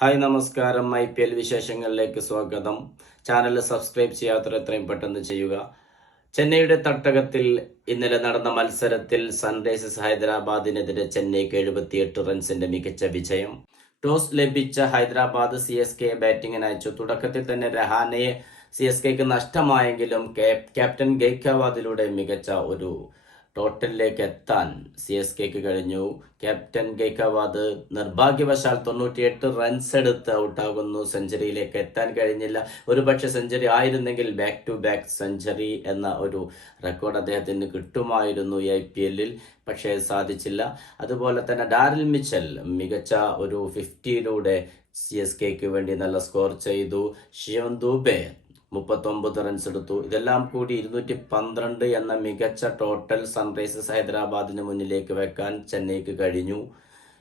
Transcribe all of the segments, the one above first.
Hi നമസ്കാരം. I P L വിശേഷങ്ങളിലേക്ക് സ്വാഗതം. ചാനൽ സബ്സ്ക്രൈബ് ചെയ്യാത്തവർ എത്രയും പെട്ടെന്ന് ചെയ്യുക. ചെന്നൈയുടെ തട്ടകത്തിൽ ഇന്നലെ നടന്ന മത്സരത്തിൽ സൺറൈസേഴ്സ് ഹൈദരാബാദിനെതിരെ ചെന്നൈക്ക് എഴുപത്തിയെട്ട് റൺസിന്റെ മികച്ച വിജയം. ടോസ് ലഭിച്ച ഹൈദരാബാദ് സി എസ് കെ ബാറ്റിംഗിന് അയച്ചു. തുടക്കത്തിൽ തന്നെ രഹാനയെ സി എസ് കെക്ക് നഷ്ടമായെങ്കിലും ക്യാപ്റ്റൻ ഗെയ്ക്കാവാദിലൂടെ മികച്ച ഒരു ടോട്ടലിലേക്ക് എത്താൻ സി എസ് കെക്ക് കഴിഞ്ഞു. ക്യാപ്റ്റൻ ഗെയ്ക്കവാദ് നിർഭാഗ്യവശാൽ തൊണ്ണൂറ്റിയെട്ട് റൺസ് എടുത്ത് ഔട്ടാകുന്നു. സെഞ്ചുറിയിലേക്ക് എത്താൻ കഴിഞ്ഞില്ല. ഒരുപക്ഷെ സെഞ്ചുറി ആയിരുന്നെങ്കിൽ ബാക്ക് ടു ബാക്ക് സെഞ്ചുറി എന്ന ഒരു റെക്കോർഡ് അദ്ദേഹത്തിന് കിട്ടുമായിരുന്നു ഐ പി എല്ലിൽ പക്ഷേ സാധിച്ചില്ല. അതുപോലെ തന്നെ ഡാരിൽ മിച്ചൽ മികച്ച ഒരു ഫിഫ്റ്റിയിലൂടെ സി എസ് കെക്ക് വേണ്ടി നല്ല സ്കോർ ചെയ്തു. ഷിയോൻ ദൂബെ മുപ്പത്തൊമ്പത് റൺസ് എടുത്തു. ഇതെല്ലാം കൂടി ഇരുന്നൂറ്റി പന്ത്രണ്ട് എന്ന മികച്ച ടോട്ടൽ സൺറൈസേഴ്സ് ഹൈദരാബാദിന് മുന്നിലേക്ക് വെക്കാൻ ചെന്നൈക്ക് കഴിഞ്ഞു.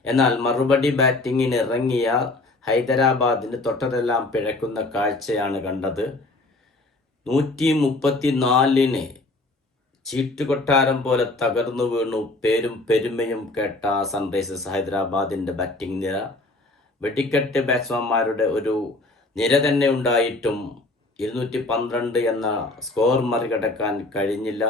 എന്നാൽ മറുപടി ബാറ്റിങ്ങിന് ഇറങ്ങിയ ഹൈദരാബാദിന് തൊട്ടതെല്ലാം പിഴക്കുന്ന കാഴ്ചയാണ് കണ്ടത്. നൂറ്റി മുപ്പത്തി നാലിന് ചീട്ടുകൊട്ടാരം പോലെ തകർന്നു വീണു പേരും പെരുമയും കേട്ട സൺറൈസേഴ്സ് ഹൈദരാബാദിന്റെ ബാറ്റിംഗ് നിര. വെടിക്കെട്ട് ബാറ്റ്സ്മാന്മാരുടെ ഒരു നിര തന്നെ ഉണ്ടായിട്ടും ഇരുന്നൂറ്റി പന്ത്രണ്ട് എന്ന സ്കോർ മറികടക്കാൻ കഴിഞ്ഞില്ല.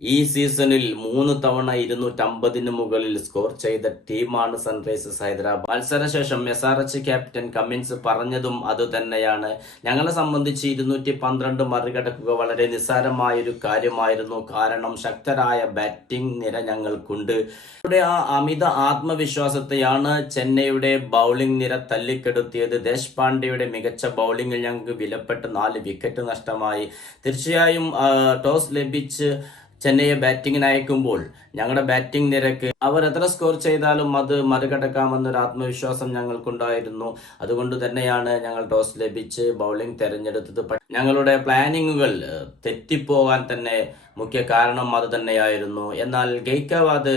ഈ സീസണിൽ മൂന്ന് തവണ ഇരുന്നൂറ്റമ്പതിന് മുകളിൽ സ്കോർ ചെയ്ത ടീമാണ് Sunrisers Hyderabad. മത്സരശേഷം S R H captain Cummins പറഞ്ഞതും അതുതന്നെയാണ്. ഞങ്ങളെ സംബന്ധിച്ച് ഇരുന്നൂറ്റി പന്ത്രണ്ട് മറികടക്കുക വളരെ നിസ്സാരമായൊരു കാര്യമായിരുന്നു. കാരണം ശക്തരായ ബാറ്റിംഗ് നിര ഞങ്ങൾക്കുണ്ട്. ഇവിടെ ആ അമിത ആത്മവിശ്വാസത്തെയാണ് ചെന്നൈയുടെ ബൗളിംഗ് നിര തല്ലിക്കെടുത്തിയത്. ദേശ്പാണ്ഡെയുടെ മികച്ച ബൗളിംഗിൽ ഞങ്ങൾക്ക് വിലപ്പെട്ട് നാല് വിക്കറ്റ് നഷ്ടമായി. തീർച്ചയായും ടോസ് ലഭിച്ച് ചെന്നൈയെ ബാറ്റിങ്ങിന് അയക്കുമ്പോൾ ഞങ്ങളുടെ ബാറ്റിംഗ് നിരക്ക് അവർ എത്ര സ്കോർ ചെയ്താലും അത് മറികടക്കാമെന്നൊരു ആത്മവിശ്വാസം ഞങ്ങൾക്കുണ്ടായിരുന്നു. അതുകൊണ്ട് തന്നെയാണ് ഞങ്ങൾ ടോസ് ലഭിച്ച് ബൗളിംഗ് തെരഞ്ഞെടുത്തത്. ഞങ്ങളുടെ പ്ലാനിങ്ങുകൾ തെറ്റിപ്പോവാൻ തന്നെ മുഖ്യ കാരണം അത് തന്നെയായിരുന്നു. എന്നാൽ ഗെയ്ക്കാവാദ്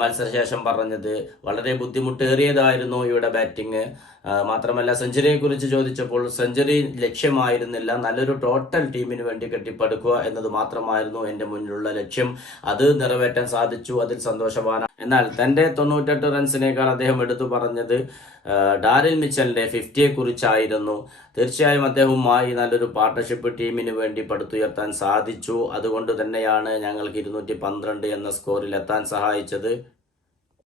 മത്സരശേഷം പറഞ്ഞത് വളരെ ബുദ്ധിമുട്ടേറിയതായിരുന്നു ഇവിടെ ബാറ്റിംഗ് മാത്രമല്ല സെഞ്ചുറിയെ കുറിച്ച് ചോദിച്ചപ്പോൾ സെഞ്ചുറി ലക്ഷ്യമായിരുന്നില്ല. നല്ലൊരു ടോട്ടൽ ടീമിന് വേണ്ടി കെട്ടിപ്പടുക്കുക എന്നത് മാത്രമായിരുന്നു എന്റെ മുന്നിലുള്ള ലക്ഷ്യം. അത് നിറവേറ്റാൻ സാധിച്ചു അതിൽ സന്തോഷവാനാണ് എന്നാൽ തന്റെ തൊണ്ണൂറ്റെട്ട് റൺസിനേക്കാൾ അദ്ദേഹം എടുത്തു പറഞ്ഞത് ഡാരിൽ മിച്ചലിന്റെ ഫിഫ്റ്റിയെ കുറിച്ചായിരുന്നു തീർച്ചയായും അദ്ദേഹവുമായി നല്ലൊരു പാർട്ണർഷിപ്പ് ടീമിന് വേണ്ടി പടുത്തുയർത്താൻ സാധിച്ചു. അതുകൊണ്ട് തന്നെയാണ് ഞങ്ങൾക്ക് ഇരുന്നൂറ്റി പന്ത്രണ്ട് എന്ന സ്കോറിൽ എത്താൻ സഹായിച്ചത്.